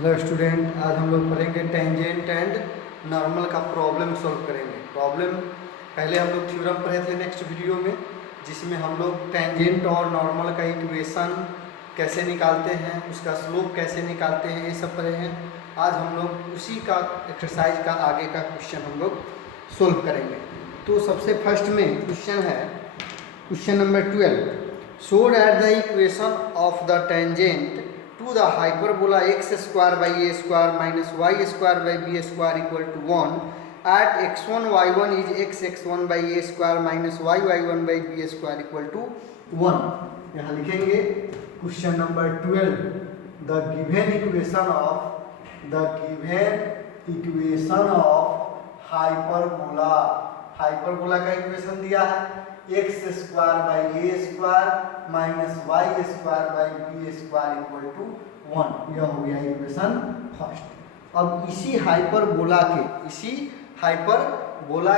Hello student, आज हम लोग पढ़ेंगे टेंजेंट एंड नॉर्मल का प्रॉब्लम सॉल्व करेंगे। प्रॉब्लम पहले हम लोग थ्योरम पढ़े थे नेक्स्ट वीडियो में, जिसमें हम लोग टेंजेंट और नॉर्मल का इक्वेशन कैसे निकालते हैं, उसका स्लोप कैसे निकालते हैं, ये सब पढ़े हैं। आज हम लोग उसी का एक्सरसाइज का आगे का क्वेश्चन हम लोग सोल्व करेंगे। तो सबसे फर्स्ट में क्वेश्चन है question number 12। Show that the equation of the tangent to the hyperbola x square by a square minus y square by b square equal to 1 at x1 y1 is x x1 by a square minus y y1 by b square equal to 1। यहाँ लिखेंगे question number 12, the given equation of hyperbola. Hyperbola का equation दिया है x square by A square minus y square by B square equal to 1। यह हो गया equation first. अब इसी हाइपरबोला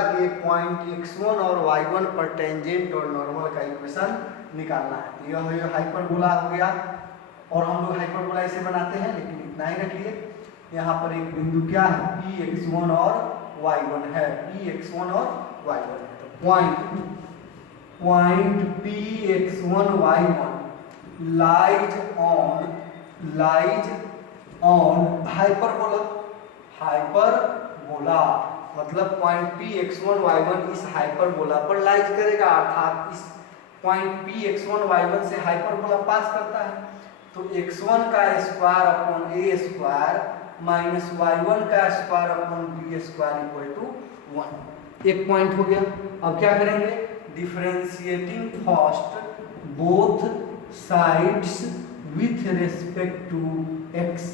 के पॉइंट x1 और y1 पर टेंजेंट और नॉर्मल का इक्वेशन निकालना है। तो यह हाइपरबोला हो गया, और हम लोग हाइपरबोला इसे बनाते हैं, लेकिन इतना ही रखिए। यहाँ पर एक बिंदु क्या है, px1 और y1 है, px1 और y1 है। तो point px1 y1 lies on hyperbola मतलब पॉइंट px1 y1 इस हाइपरबोला पर लाइज करेगा, अर्थात इस पॉइंट px1 y1 से हाइपरबोला पास करता है। तो x1 का square upon a square minus y1 का square upon b square equal to 1। एक पॉइंट हो गया। अब क्या करेंगे, differentiating first both sides with respect to x।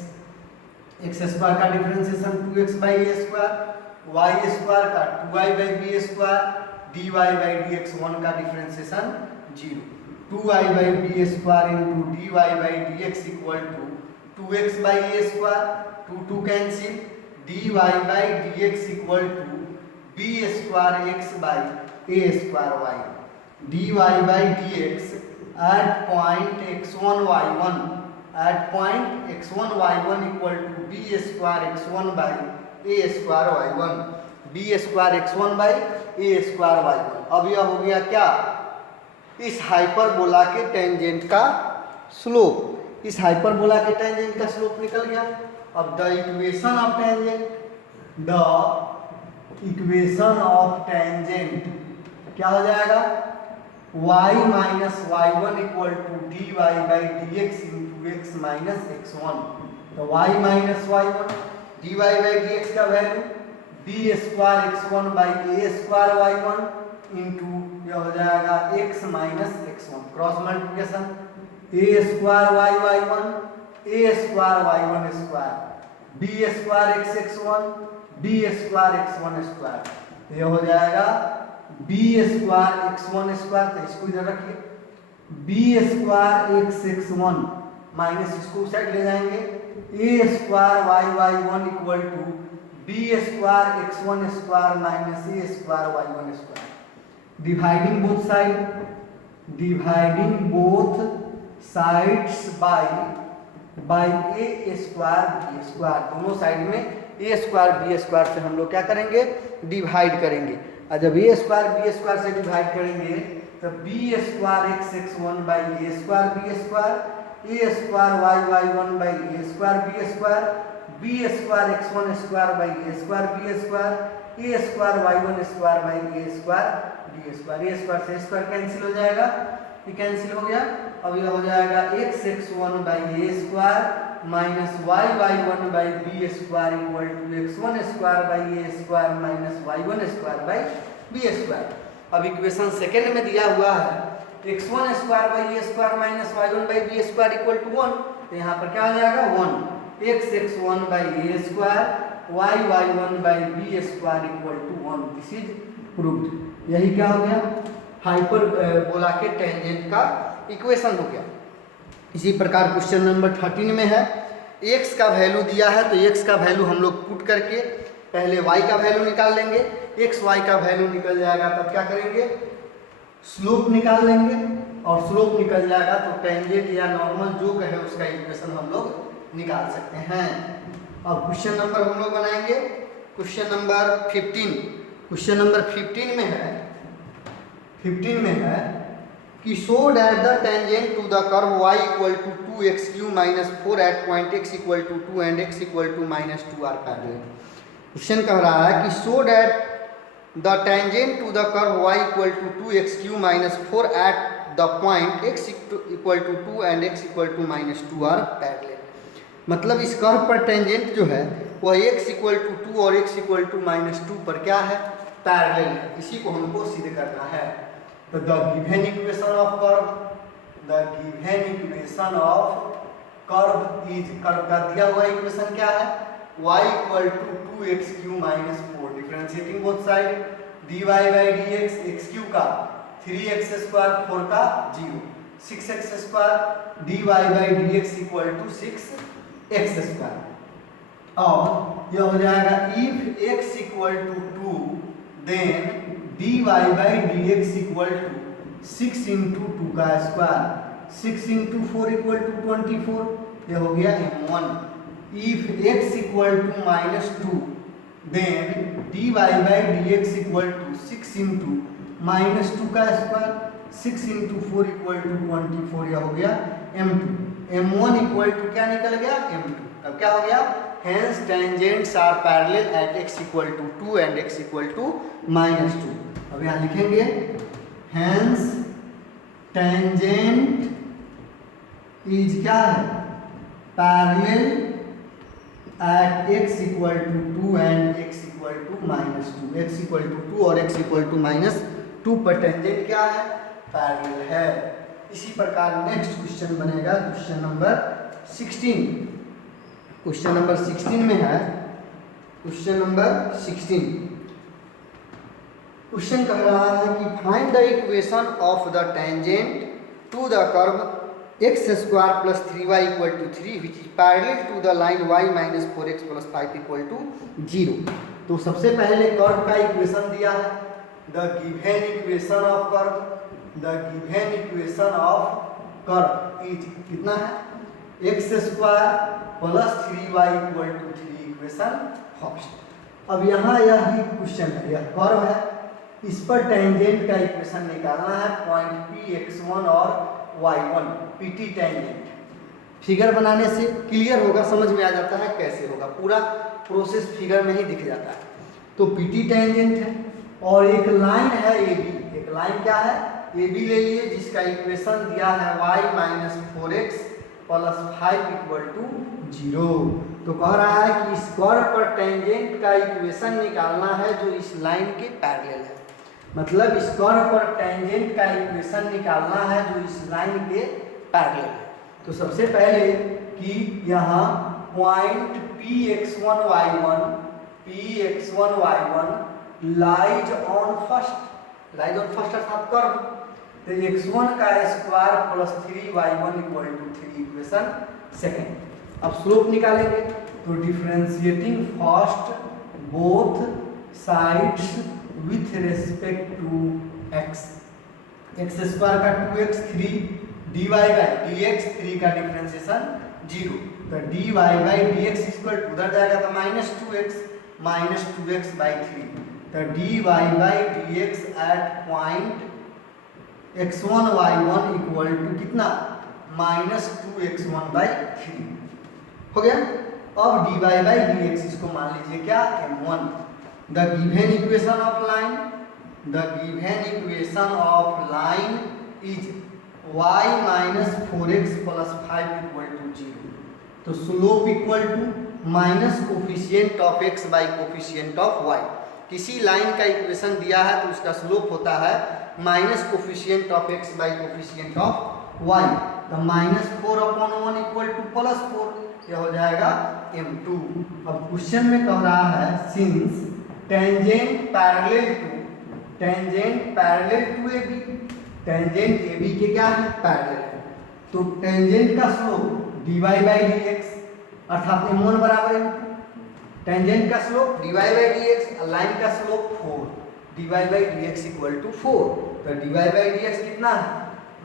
X square का differentiation 2x by A square, Y square का 2y by B square, dy by dx 1 का differentiation 0। 2y by B square into dy by dx equal to 2x by A square, 2 cancel, dy by dx equal to b square x by A square y, dy by dx at point x1 y1 equal to b square x1 by A square y1, b square x1 by A square y1। अब यह हो गया क्या, इस hyperbola के tangent का slope. इस hyperbola के टेंजेंट का स्लोप निकल गया। अब द इक्वेशन ऑफ टेंजेंट क्या हो जाएगा, y minus y1 equal to dy by dx into x minus x1। तो y minus y1 dy by dx का value b square x1 by A square y1 into यह हो जाएगा x minus x1, cross multiplication a square y1 a square y1 square, b square x x1 b square x1 square. यह हो जाएगा b square x1 square, तो इसको इधर रखिए, b square x x1 minus इसको साइड ले जाएंगे, a square y1 equal to b square x1 square minus a square y1 square. Dividing both sides by A square b square. दोनों side में a square b square से हम लोग क्या करेंगे, डिवाइड करेंगे। और जब ए स्क्वायर बी स्क्वायर से डिवाइड करेंगे तो b square x x1 by A square b square, a square y1 by A square b square, b square x1 square by A square b square, a square y1 square by A square b square. A square से square cancel हो जाएगा, ये cancel हो गया। अब यह हो जाएगा x x1 by A square minus y1 by B square equal to x1 square by A square minus y1 square by B square. अब इक्वेशन सेकेंड में दिया हुआ है x1 square by A square minus y1 by B square equal to 1। तो यहाँ पर क्या हो जाएगा 1, x x1 by A square y1 by B square equal to 1। This is proved. यही क्या हो गया, हाइपरबोला के टेंजेंट का इक्वेशन हो गया। इसी प्रकार क्वेश्चन नंबर 13 में है, x का वैल्यू दिया है, तो x का वैल्यू हम लोग पुट करके पहले y का वैल्यू निकाल लेंगे। x y का वैल्यू निकल जाएगा, तब क्या करेंगे, स्लोप निकाल लेंगे, और स्लोप निकल जाएगा तो टेंजेंट या नॉर्मल जो कहे उसका इक्वेशन हम लोग निकाल सकते हैं। अब क्वेश्चन नंबर हम लोग बनाएंगे क्वेश्चन नंबर 15। क्वेश्चन नंबर 15 में है कि show that the tangent to the curve y equal to 2x cube minus 4 at point x equal to 2 and x equal to minus 2 are parallel. Question कह रहा है कि show that the tangent to the curve y equal to 2x cube minus 4 at the point x equal to 2 and x equal to minus 2 are parallel. मतलब इस curve पर tangent जो है वह x इक्वल टू 2 और x equal to minus 2 पर क्या है, पैरेलल है। इसी को हमको सिद्ध करना है। तो the given equation of curve is, curve का दिया हुआ इक्वेशन क्या है, y equal to 2x cube minus 4, differentiating both side dy by dx, x cube का 3x स्क्वायर 4 का 0, 6x square dy by dx equal to 6x square. और यह हो जाएगा if x equal to 2 then dy by dx equal to 6 into 2 का square, 6 into 4 equal to 24, यह हो गया m1। If x equal to minus 2 then dy by dx equal to 6 into minus 2 का square, 6 into 4 equal to 24, यह हो गया m2। m1 equal to क्या निकल गया, m2। अब क्या हो गया, hence tangents are parallel at x equal to 2 and x equal to minus 2। अब यहाँ लिखेंगे hence tangent is क्या है, parallel at x equal to 2 and x equal to minus 2। x equal to 2 और x equal to minus 2 पर tangent क्या है, parallel है। इसी प्रकार नेक्स्ट क्वेश्चन बनेगा क्वेश्चन नंबर 16। क्वेश्चन नंबर 16 में है, क्वेश्चन नंबर 16 क्वेश्चन कह रहा है कि find the equation of the tangent to the curve x square plus 3y equal to 3 which is parallel to the line y minus 4x plus 5 equal to 0। तो सबसे पहले curve का equation दिया है, the given equation of curve is कितना है, x square plus 3y equal to 3, equation first. अब यहाँ यह ही क्वेश्चन है, यह कर्व है, इस पर टेंजेंट का इक्वेशन निकालना है, पॉइंट P x1 और y1 PT टेंजेंट। फिगर बनाने से क्लियर होगा, समझ में आ जाता है कैसे होगा, पूरा प्रोसेस फिगर में ही दिख जाता है। तो PT टेंजेंट है और एक लाइन है AB, एक लाइन क्या है, AB ले लिए, जिसका इक्वेशन दिया है y minus 4x plus 5 equal to 0। तो कह रहा है कि इस कर्व पर टेंजेंट का इक्वेशन निकालना है जो इस लाइन के पैरेलल है। मतलब इस कर्व पर टेंजेंट का इक्वेशन निकालना है जो इस लाइन के पैरेलल है। तो सबसे पहले कि यहाँ point P x1 y1 lies on first अर्थात कर्व। तो x1 का square plus 3y1 equal to 3, equation second. अब स्लोप निकालेंगे, तो differentiating first both sides with respect to x, x square का 2x 3 dy बाई dx, 3 का differentiation 0। तो dy by dx equal to उधर जाएगा तो माइनस 2x बाई 3। तो dy by dx at point x1 y1 equal to कितना, minus 2x1 by 3 हो गया। अब dy बाई dx इसको मान लीजिए क्या, m1। The given equation of line is y minus 4x plus 5 equal to 0। तो slope equal to minus coefficient of x by coefficient of y। किसी लाइन का इक्वेशन दिया है तो उसका स्लोप होता है minus coefficient of x by coefficient of y। तो माइनस 4/1 इक्वल टू प्लस 4, यह हो जाएगा m2। अब क्वेश्चन में कह रहा है since tangent parallel to AB, tangent AB के क्या है, पैरेलल है। तो टेंजेंट का स्लोप dy बाई dx अर्थात m1 बराबर m2। टेंजेंट का slope dy by dx, line का slope 4, dy by dx equal to 4। तो dy बाई dx कितना है,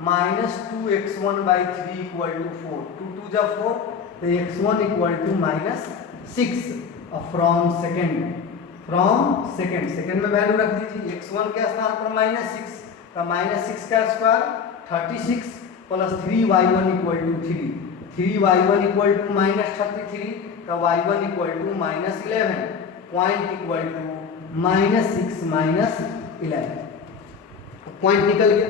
minus 2x1 by 3 equal to 4, 2 2 जा 4, तो x1 इक्वल टू -6। और फ्रॉम सेकेंड में वैल्यू रख दीजिए, x1 के स्थान पर -6, तो -6 का square 36 plus 3y1 equal to 3y1 equal to -33, तो y1 equal to -11, point equal to -6 -11, point निकल गया।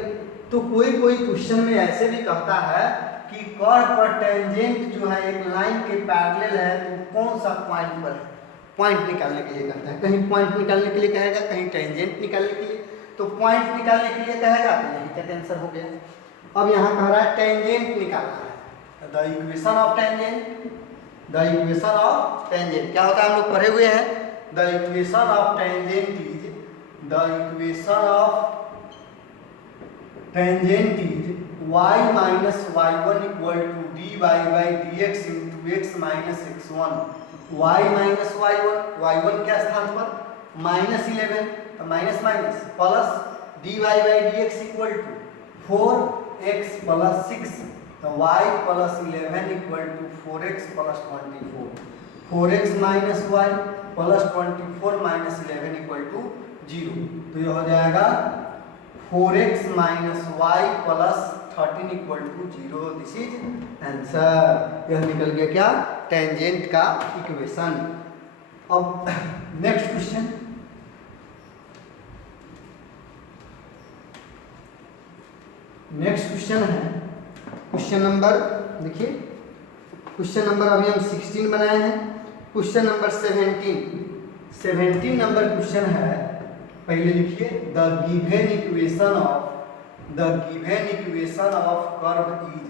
तो कोई क्वेश्चन में ऐसे भी कहता है कि कर्व पर टेंजेंट जो है एक लाइन के पैरेलल है, तो कौन सा पॉइंट पर है, पॉइंट निकालने के लिए कहता है। कहीं पॉइंट निकालने के लिए कहेगा, कहीं टेंजेंट निकालने के लिए। तो पॉइंट निकालने के लिए कहेगा तो यही का आंसर हो गया। अब यहाँ कह रहा है टेंजेंट निकालना है, the equation of tangent, the equation of tangent क्या होता है हम लोग पढ़े हुए हैं। The equation of tangent is, the equation of tangent is y minus y1 equal to dy by dx into x minus x1। y minus y1 के स्थान पर -11, तो minus minus plus dy by dx equal to 4x plus 6, तो y plus 11 equal to 4x plus 24, 4x minus y plus 24 minus 11 equal to 0। तो ये हो जाएगा 4x minus y plus 13 equal to 0। This is answer. यह निकल गया क्या, tangent का इक्वेशन। अब नेक्स्ट क्वेश्चन, नेक्स्ट क्वेश्चन है क्वेश्चन नंबर, देखिए क्वेश्चन नंबर अभी हम 16 बनाए हैं। क्वेश्चन नंबर 17 नंबर क्वेश्चन है। पहले लिखिए the given equation of, the given equation of curve is,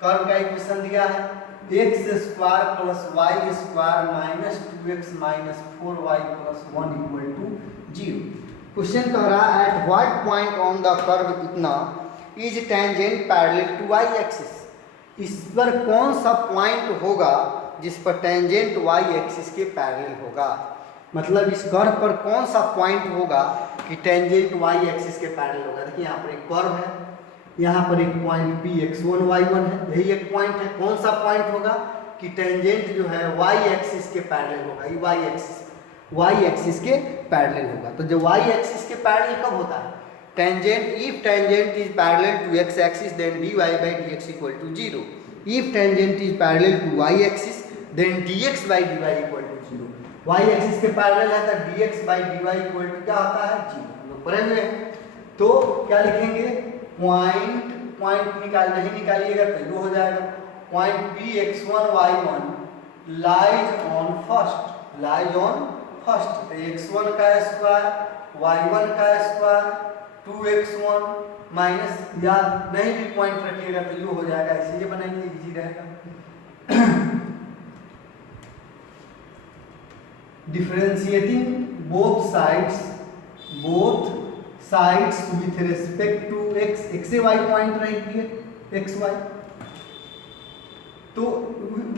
curve का इक्वेशन दिया है x square plus y square minus 2x minus 4y plus 1 equal to 0। Question कह रहा है at what point on the curve इतना is tangent parallel to y axis. इस पर कौन सा पॉइंट होगा जिस पर टेंजेंट y एक्सिस के पैरेलल होगा, मतलब इस कर्व पर कौन सा पॉइंट होगा कि टेंजेंट y एक्सिस के पैरेलल होगा। देखिए यहाँ पर एक कर्व है, यहाँ पर एक पॉइंट p x1 y1 है, यही एक पॉइंट है। कौन सा पॉइंट होगा कि टेंजेंट जो है y एक्सिस के पैरेलल होगा, ये y एक्सिस के पैरेलल होगा। तो जब y एक्सिस के पैरेलल कब होता है, tangent, if tangent is parallel to x axis then dy by dx equal to 0। If tangent is parallel to y axis then dx by dy equal to 0। y axis के parallel है तो dx by dy equal to क्या होता है, 0। हम लोग पढ़े हुए हैं। तो क्या लिखेंगे, पॉइंट नहीं निकालिएगा तो ये हो जाएगा point p x1 y1 lies on first, तो x1 का स्क्वायर y1 का स्क्वायर 2x1 माइनस, या नहीं भी पॉइंट रखिएगा तो ये हो जाएगा, इसलिए बनाएंगे इजी रहेगा। Differentiating both sides with respect to x, x y point रहेगी x y, तो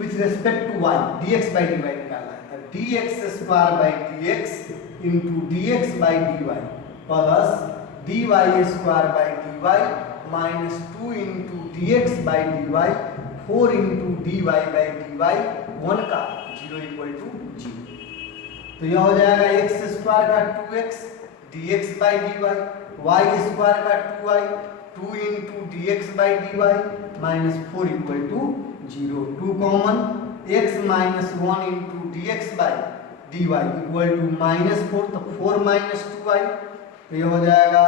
with respect to y dx by dy निकालना है। dx square by dx into dx by dy plus dy square by dy minus 2 into dx by dy 4 into dy by dy 1 का 0 equal to 0। तो यह हो जाएगा x square का 2x dx by dy, y square का 2y 2 into dx by dy minus 4 equal to 0। 2 common, x minus 1 into dx by dy equal to minus 4, तो 4 minus 2y, तो यह हो जाएगा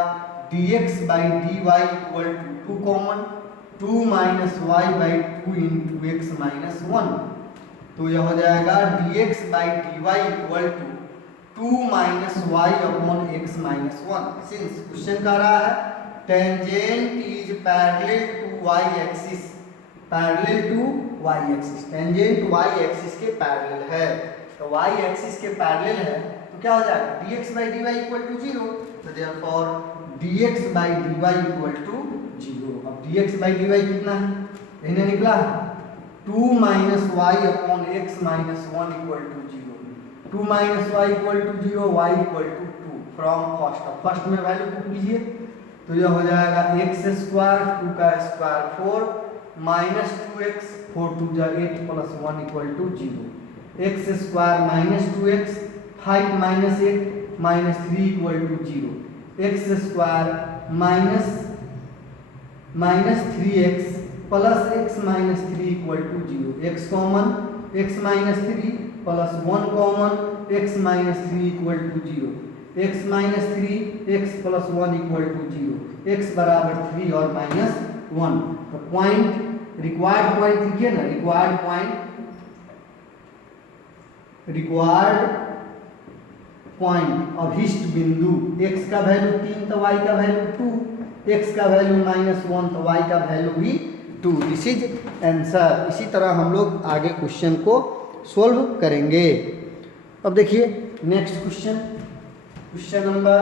dx by dy equal to 2 common 2 minus y by 2 into x minus 1, तो यह हो जाएगा dx by dy equal to 2 minus y upon x minus 1। Since question कह रहा है tangent is parallel to y axis, tangent y axis के parallel है, तो y एक्सिस के पैरेलल है तो क्या हो जाएगा dx by dy equal to 0, तो therefore dx by dy equal to 0। अब dx बाई dy कितना है, इन्हें निकला 2 minus y upon x minus 1 equal to 0। 2 minus y equal to 0, y equal to 2 from first में वैल्यू पुट कीजिए, तो यह हो जाएगा x स्क्वायर 2 का स्क्वायर 4 माइनस 2x 4 2 जा 8 plus 1 equal to 0। X square minus 2x 5 minus 8 minus 3 equal to 0। X square minus 3x plus x minus 3 equal to 0। X common, x minus 3 plus 1 common, x minus 3 equal to 0। x minus 3 x plus 1 equal to 0। x बराबर 3 और minus 1। तो point required point लिखिए ना, required point अभिष्ट बिंदु। x का value 3 तो y का वैल्यू 2, x का वैल्यू माइनस 1 तो y का वैल्यू भी 2। This is answer. इसी तरह हम लोग आगे क्वेश्चन को सोल्व करेंगे। अब देखिए next question, question number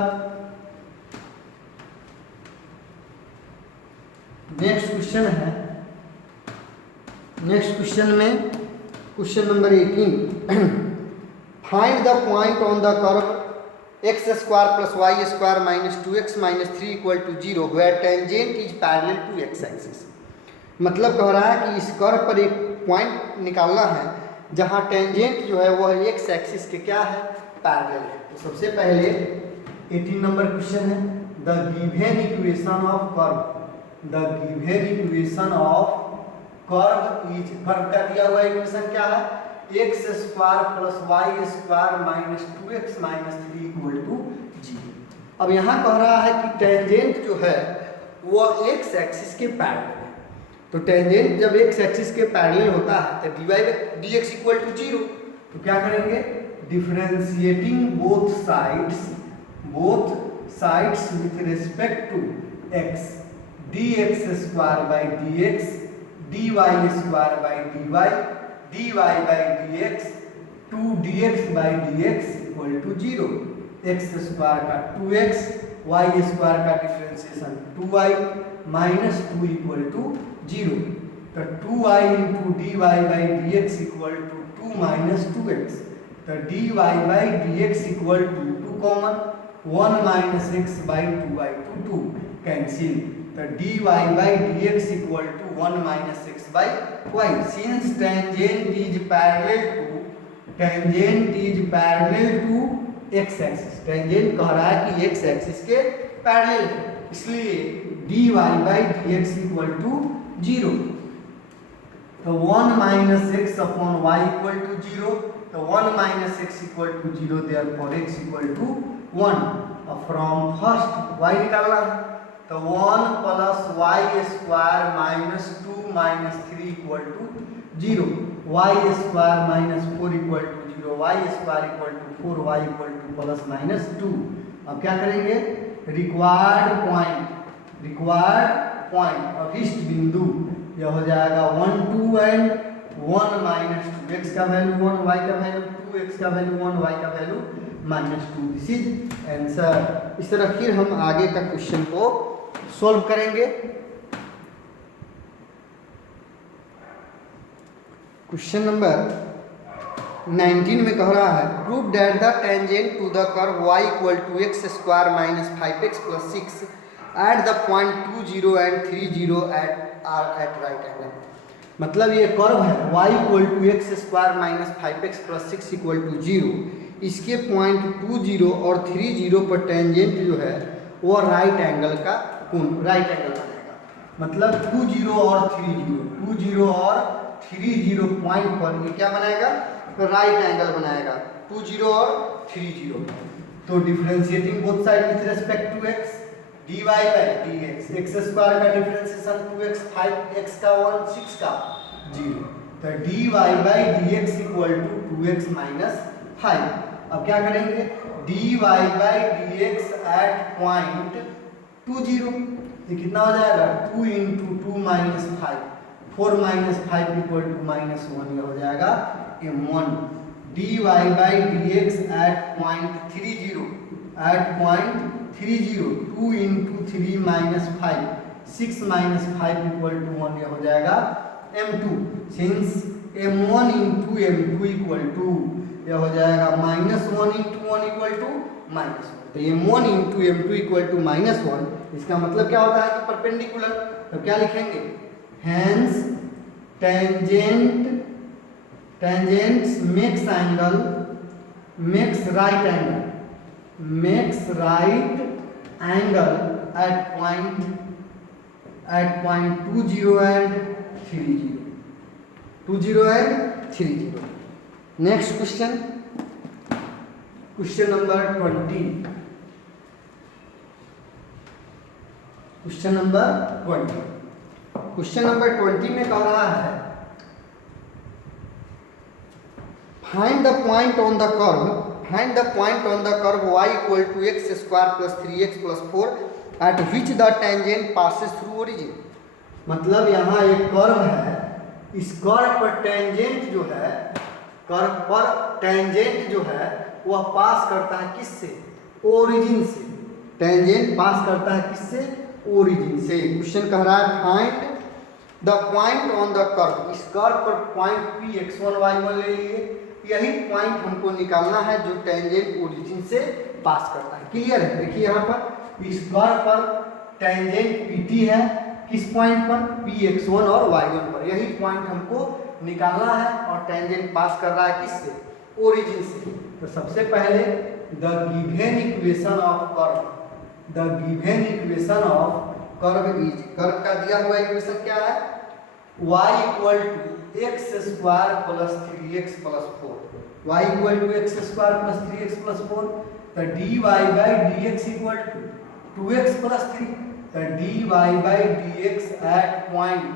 next question है। नेक्स्ट क्वेश्चन में question number 18, find the point on the curve x square plus y square minus 2x minus 3 equal to 0 where tangent is parallel to x axis. मतलब कह रहा है कि इस curve पर एक पॉइंट निकालना है जहां टेंजेंट जो है वह एक्स एक्सिस के क्या है, पैरेलल है। तो सबसे पहले 18 नंबर क्वेश्चन है, the given equation of curve, the given equation of curve is, curve का दिया हुआ इक्वेशन क्या है, x square plus y square minus 2x minus 3 equal to 0। अब यहाँ कह रहा है कि टेंजेंट जो है वह एक्स एक्सिस के पैरेलल है। तो टेंजेंट जब एक्स एक्सिस के पैरेलल होता है तो dy by dx equal to 0। तो क्या करेंगे, differentiating both sides with respect to x, dx square by dx dy square by dy by dx 2dx by dx equal to 0। X square का 2x, y square का differentiation 2y minus 2 equal to 0। तो 2y into dy by dx equal to 2 minus 2x। तो dy by dx equal to 2 common, 1 minus x by 2y two 2 cancel. तो dy by dx equal to 1 minus x by y। Since tangent is parallel to x axis, tangent कह रहा है कि x axis के parallel है, इसलिए dy by dx equal to 0। तो 1 minus x upon y equal to 0। तो 1 minus x equal to 0, therefore x equal to 1। अब फ्रॉम फर्स्ट y निकालना है, तो 1 plus y square minus 2 minus 3 equal to 0। Y square minus 4 equal to 0, y square equal to 4, y equal to plus minus 2। अब क्या करेंगे, required point अभिष्ट बिंदु, यह हो जाएगा 1 2 एंड 1 माइनस 2। एक्स का वैल्यू 1, वाई का वैल्यू 2, एक्स का वैल्यू 1, वाई का value minus 2। This is answer. इस तरह फिर हम आगे का क्वेश्चन को सोल्व करेंगे। क्वेश्चन नंबर 19 में कह रहा है, prove that the tangent to the curve y equal to x square minus 5x plus 6 at the point 2 0 and 3 0 at right angle. मतलब ये कर्व है y equal to x square minus 5x plus 6 equal to 0, इसके point 2 0 और 3 0 पर tangent जो है वो right angle का राइट एंगल बनेगा। मतलब 2 0 और 3 0 पॉइंट पर ये क्या बनाएगा, राइट एंगल बनाएगा 2 0 और 3 0। तो differentiating both side with respect to x, dy by dx, x square का डिफरेंशिएशन 2x 5x का 1 6 का 0। तो dy by dx equal to 2x minus 5। अब क्या करेंगे, dy by dx at point 2 0, ये कितना हो जाएगा 2 into 2 minus 5, 4 minus 5 equal to minus 1, ये हो जाएगा m1। dy by dx at point 3 0, at point 3 0, 2 into 3 minus 5, 6 minus 5 equal to 1, ये हो जाएगा m2। Since m1 into m2 equal to, ये हो जाएगा minus 1 into 1 equal to minus 1। तो m1 into m2 equal to minus 1, इसका मतलब क्या होता है कि परपेंडिकुलर। तो क्या लिखेंगे, hence tangents makes right angle at point 20 and 30. Next question number 20. Question number 20 में कह रहा है find the point on the curve y equal to x square plus 3x plus 4 at which the tangent passes through origin. मतलब यहाँ एक curve है, इस curve पर टेंजेंट जो है वह पास करता है किससे? ओरिजिन से। टेंजेंट पास करता है किससे? ओरिजिन से। क्वेश्चन कह रहा है find the point on the curve. इस कर्व पर पॉइंट P x1 y1 ले लिए, यही पॉइंट हमको निकालना है जो टेंजेंट ओरिजिन से पास करता है। क्लियर है? देखिए यहाँ पर इस कर्व पर टेंजेंट PT है, किस पॉइंट पर? Px1 और y1 पर। यही पॉइंट हमको निकालना है और टेंजेंट पास कर रहा है किससे? ओरिजिन से। तो सबसे पहले the given equation of curve is, curve का दिया हुआ इक्वेशन क्या है? y equal to x square plus 3x plus 4। y equal to x square plus 3x plus 4। तो dy by dx equal to 2x plus 3। तो dy by dx at point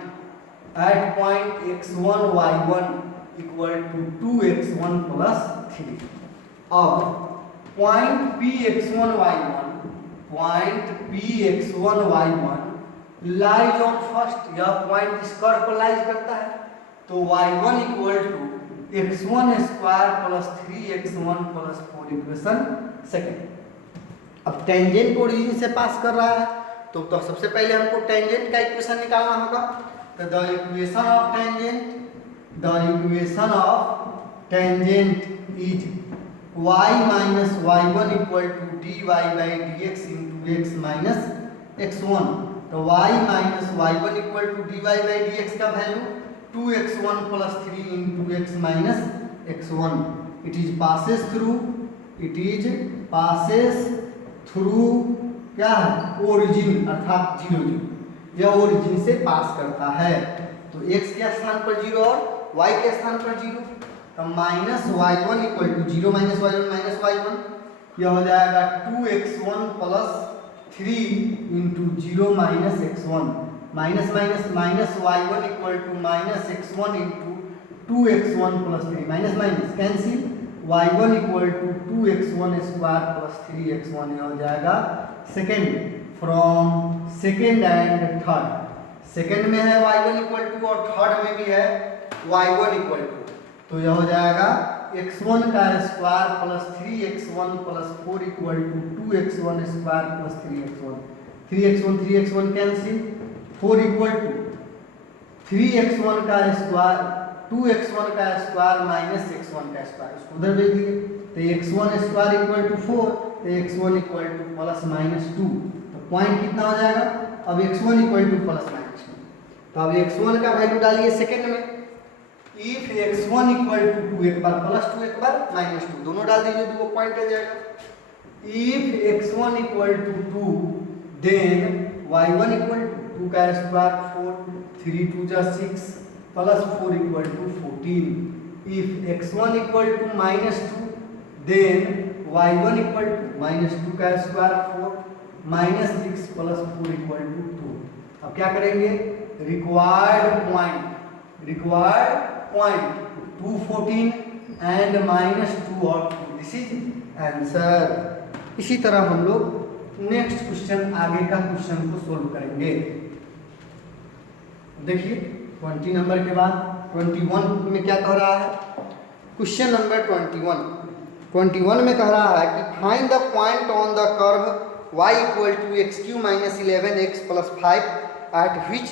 x1 y1 equal to 2x1 plus 3। अब point Px1 y1 lies on first, यह point इस curve पर lies करता है। तो y1 equal to x1 square plus 3x1 plus 4 equation second. अब tangent origin से pass कर रहा है तो सबसे पहले हमको टेंजेंट का इक्वेशन निकालना होगा। तो the equation of tangent is y minus y1 equal to dy by dx into x minus x1। तो y minus y1 equal to dy by dx का value 2x1 plus 3 into x minus x1। It is passes through क्या है? Origin, अर्थात 0 0। यह origin से पास करता है। तो x के स्थान पर 0 और y के स्थान पर 0। तो minus y1 equal to 0 minus y1 minus y1, यह हो जाएगा 2x1 plus 3 into 0 minus x1। Minus y1 equal to minus x1 into 2x1 plus 3। Minus cancel, y1 equal to 2x1 square plus 3x1। यह हो जाएगा second, from second and third. Second में है y1 equal to और third में भी है y1 equal to. तो यह हो जाएगा x1 का square plus 3x1 plus 4 equal to 2x1 square plus 3x1 cancel, 4 equal to 3x1 का स्क्वायर 2x1 का स्क्वायर माइनस x1 का स्क्वायर, इसको उधर भेज दिए। तो x1 स्क्वायर इक्वल टू 4, तो x1 equal to plus minus 2। तो पॉइंट कितना हो जाएगा? अब x1 equal to plus minus 2। तो अब x1 का वैल्यू डालिए सेकेंड में। इफ x1 इक्वल टू 2, एक बार प्लस 2 एक बार माइनस 2, दोनों डाल दीजिए तो वो पॉइंट आ जाएगा। If x1 equal to 2 then y1 equal to 2 का स्क्वायर 4, 3 2 जा 6 plus 4 equal to 14। If x1 equal to minus 2 then y1 equal to minus 2 का square 4 minus 6 plus 4 equal to 2। अब क्या करेंगे? रिक्वायर्ड पॉइंट 2 14 एंड माइनस 2 और 2, this is answer. इसी तरह हम लोग नेक्स्ट क्वेश्चन, आगे का क्वेश्चन को सोल्व करेंगे। देखिए 20 नंबर के बाद 21 में क्या कह रहा है? क्वेश्चन नंबर 21 में कह रहा है कि find the point on the curve y equal to x³ minus 11x plus 5 at which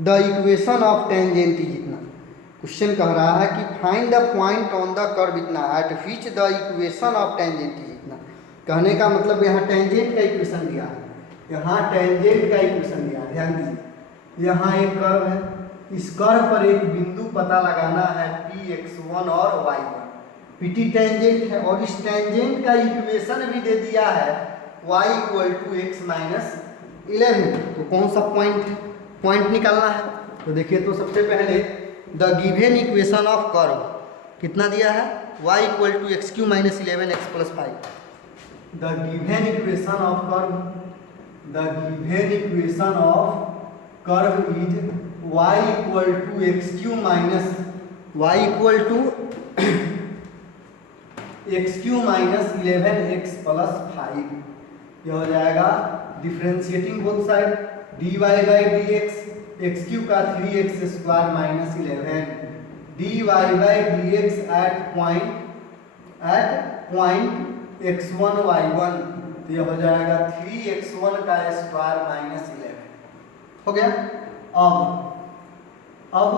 the equation of tangent is इतना। क्वेश्चन कह रहा है कि find the point on the curve इतना at which the equation of tangent is इतना। कहने का मतलब यहाँ टेंजेंट का इक्वेशन दिया है, ध्यान दीजिए। यहाँ एक कर्व है, इस कर्व पर एक बिंदु पता लगाना है Px1 और y1। PT टेंजेंट है और इस टेंजेंट का इक्वेशन भी दे दिया है y = x - 11। तो कौन सा पॉइंट निकालना है? तो देखिए, तो सबसे पहले the given equation of curve कितना दिया है, y = x³ - 11 x + 5। The given equation of curve is y = x³ - (11) x + 5। यह हो जाएगा differentiating both side dy/dx x³ का 3x² - 11 dy/dx eight point x1 y1। तो यह हो जाएगा 3x1 का स्क्वायर - 11। हो गया। अब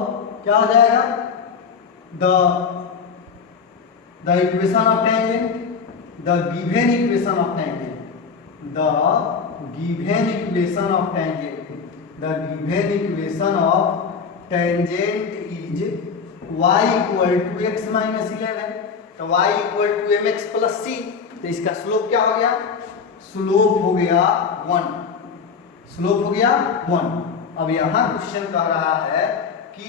क्या हो जाएगा, the equation of tangent, the given equation of tangent is y = x - 11। तो y = mx + c। तो इसका स्लोप क्या हो गया, स्लोप हो गया 1। अब यहाँ क्वेश्चन कह रहा है कि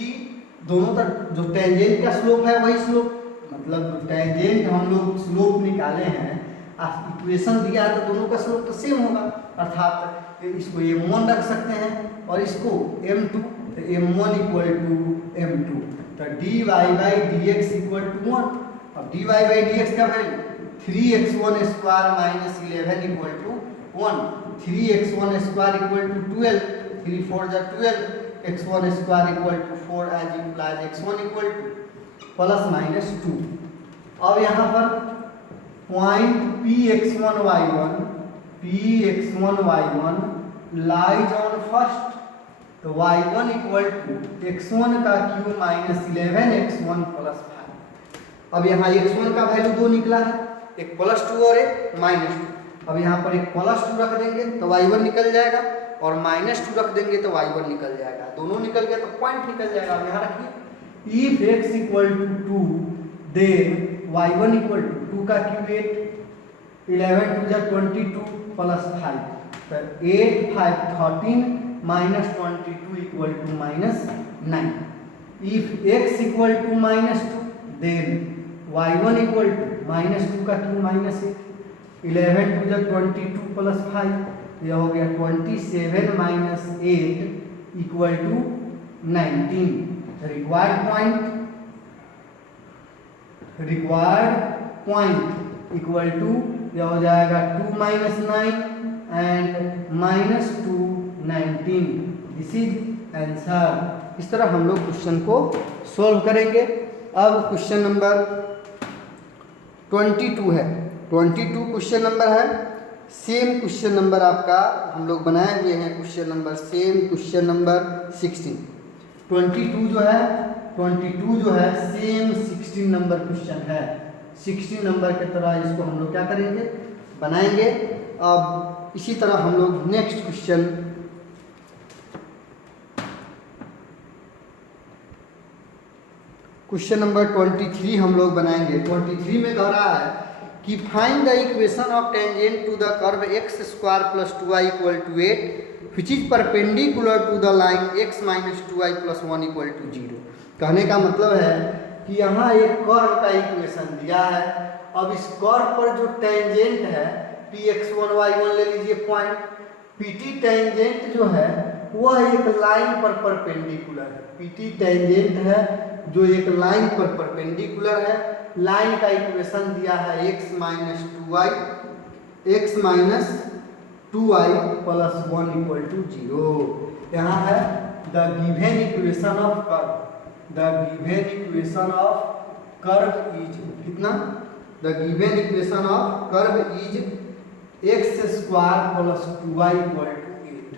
दोनों तरफ जो टेंजेंट का स्लोप है वही स्लोप, मतलब टेंजेंट हम लोग स्लोप निकाले हैं, इक्वेशन दिया है तो दोनों का स्लोप तो सेम होगा, अर्थात इसको m1 रख सकते हैं और इसको m2। तो m1 = m2। तो dy/dx = 1। अब dy/dx का value 3x1² - 11 = 1। 3x1² = 12, 3 4 = 12, x1² = 4 as implies x1 = ±2। अब यहाँ पर point Px1 y1 lies on first. तो y1 = x1 का क्यूब - 11 x1 + 5। अब यहाँ x1 का वैल्यू 2 निकला है, एक +2 और एक -2। अब यहाँ पर एक +2 रख देंगे तो y1 निकल जाएगा और -2 रख देंगे तो y1 निकल जाएगा। दोनों निकल गया तो पॉइंट निकल जाएगा। अब यहाँ रखिए इफ x = 2 देन y1 = 2 का क्यूब 8, 11 2 = 22 + 5। तो 8 5 13 -22 = -9। इफ x = -2 देन y1 = -2 का क्यूब -8, 11 2 = 22 + 5। यह हो गया 27 - 8 = 19। रिक्वायर्ड पॉइंट इक्वल टू यह हो जाएगा 2 - 9 एंड -2 19। This is answer. इस तरह हम लोग क्वेश्चन को सॉल्व करेंगे। अब क्वेश्चन नंबर 22 है, 22 क्वेश्चन नंबर है। सेम क्वेश्चन नंबर आपका हम लोग बनाए हुए हैं, question number same, question number 16। 22 जो है सेम 16 नंबर क्वेश्चन है। 16 नंबर के तरह इसको हम लोग क्या करेंगे, बनाएंगे। अब इसी तरह हम लोग नेक्स्ट क्वेश्चन नंबर 23 हम लोग बनाएंगे। 23 में कह रहा है कि find the equation of tangent to the curve x² + 2y = 8 which is perpendicular to the line x - 2y + 1 = 0। कहने का मतलब है कि यहाँ एक कर्व का इक्वेशन दिया है। अब इस कर्व पर जो टेंजेंट है Px1 y1 ले लीजिए पॉइंट, PT टेंजेंट जो है वह एक लाइन पर परपेंडिकुलर है। PT टेंजेंट है जो एक लाइन पर परपेंडिकुलर है। लाइन का इक्वेशन दिया है x - 2y + 1 = 0। यहाँ है the given equation of curve. The given equation of curve is कितना, the given equation of curve is x² + 2y = 8।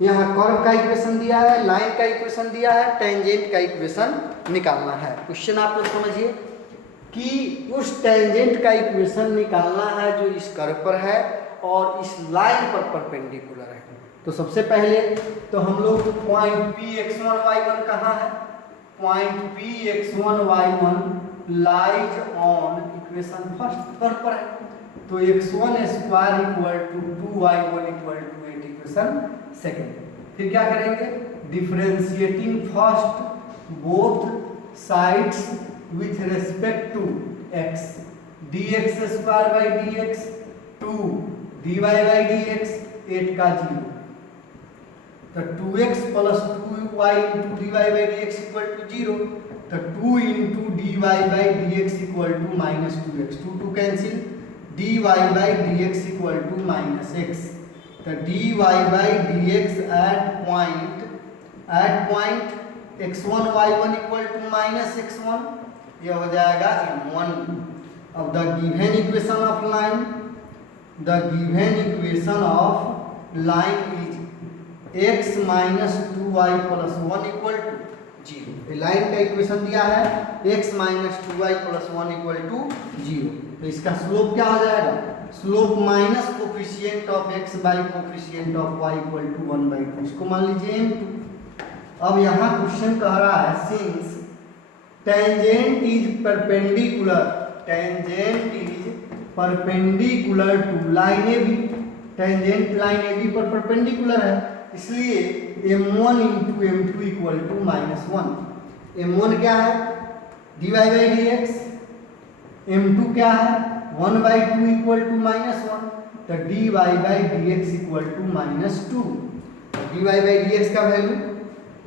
यहाँ कर्व का इक्वेशन दिया है, लाइन का इक्वेशन दिया है, टेंजेंट का इक्वेशन निकालना है। क्वेश्चन आप लोग समझिए कि उस टेंजेंट का इक्वेशन निकालना है जो इस कर्व पर है और इस लाइन पर परपेंडिकुलर है। तो सबसे पहले तो हम लोग पॉइंट पी x1 y1 कहाँ है, point P x1 y1 lies on equation first पर है, तो x1 square equal to 2y1 equal to 8 equation second. फिर क्या करेंगे, differentiating first both sides with respect to x, dx square by dx 2 dy by dx 8 का 0, तो 2x plus 2y into dy by dx equal to 0, तो 2 into dy by dx equal to minus 2x, 2 cancel, dy by dx equal to minus x, तो dy by dx at point x1 y1 equal to minus x1, ये हो जाएगा m1। अब the given equation of line, the given equation of line is x minus 2y plus 1 equal to 0। Line का equation दिया है x minus 2y plus 1 equal to 0, तो इसका slope क्या हो जाएगा, slope minus coefficient of x by coefficient of y equal to 1/2, इसको मान लीजिए m2। अब यहाँ क्वेश्चन कह रहा है since tangent is perpendicular, tangent is perpendicular to line A B, tangent line A B पर परपेंडिकुलर है, इसलिए m1 into m2 equal to minus 1। m1 क्या है, dy बाई dx, m2 क्या है 1/2 इक्वल टू माइनस 1, तो dy by dx equal to minus 2, dy by dx का value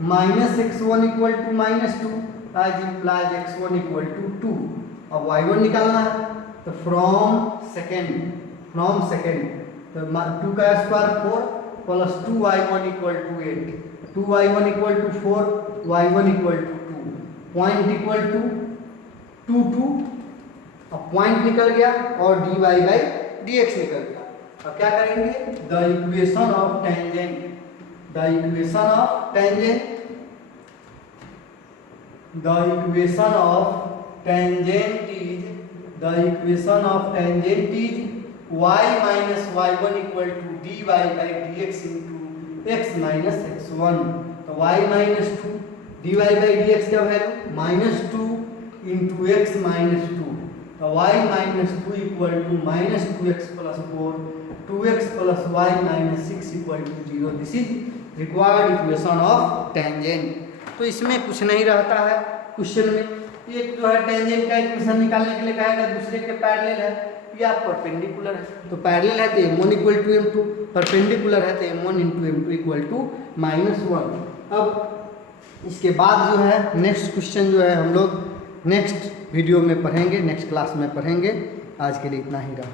minus x1 equal to minus 2 as implies x1 equal to 2। अब y1 निकालना है, तो फ्रॉम सेकेंड तो 2 का square 4 plus 2y1 equal to 8, 2y1 equal to 4, y1 equal to 2, point equal to 2 2, अब point निकल गया और dy बाई dx निकल गया। अब क्या करेंगे, the equation of tangent, the equation of tangent, the equation of tangent is, the equation of tangent is y minus y1 equal to dy by dx into x minus x1, तो y minus 2 dy by dx का value minus 2 into x minus 2, तो y minus 2 equal to minus 2x plus 4, 2x plus y minus 6 equal to 0। This is required equation of tangent. तो इसमें कुछ नहीं रहता है question में, एक जो है टेंजेंट का इक्वेशन निकालने के लिए कहेगा, दूसरे के पैरेलल है या परपेंडिकुलर है, तो पैरेलल है तो m1 equal to m2, perpendicular है तो m1 into m2 equal to minus 1। अब इसके बाद जो है नेक्स्ट क्वेश्चन जो है हम लोग नेक्स्ट वीडियो में पढ़ेंगे, नेक्स्ट क्लास में पढ़ेंगे। आज के लिए इतना ही रहा।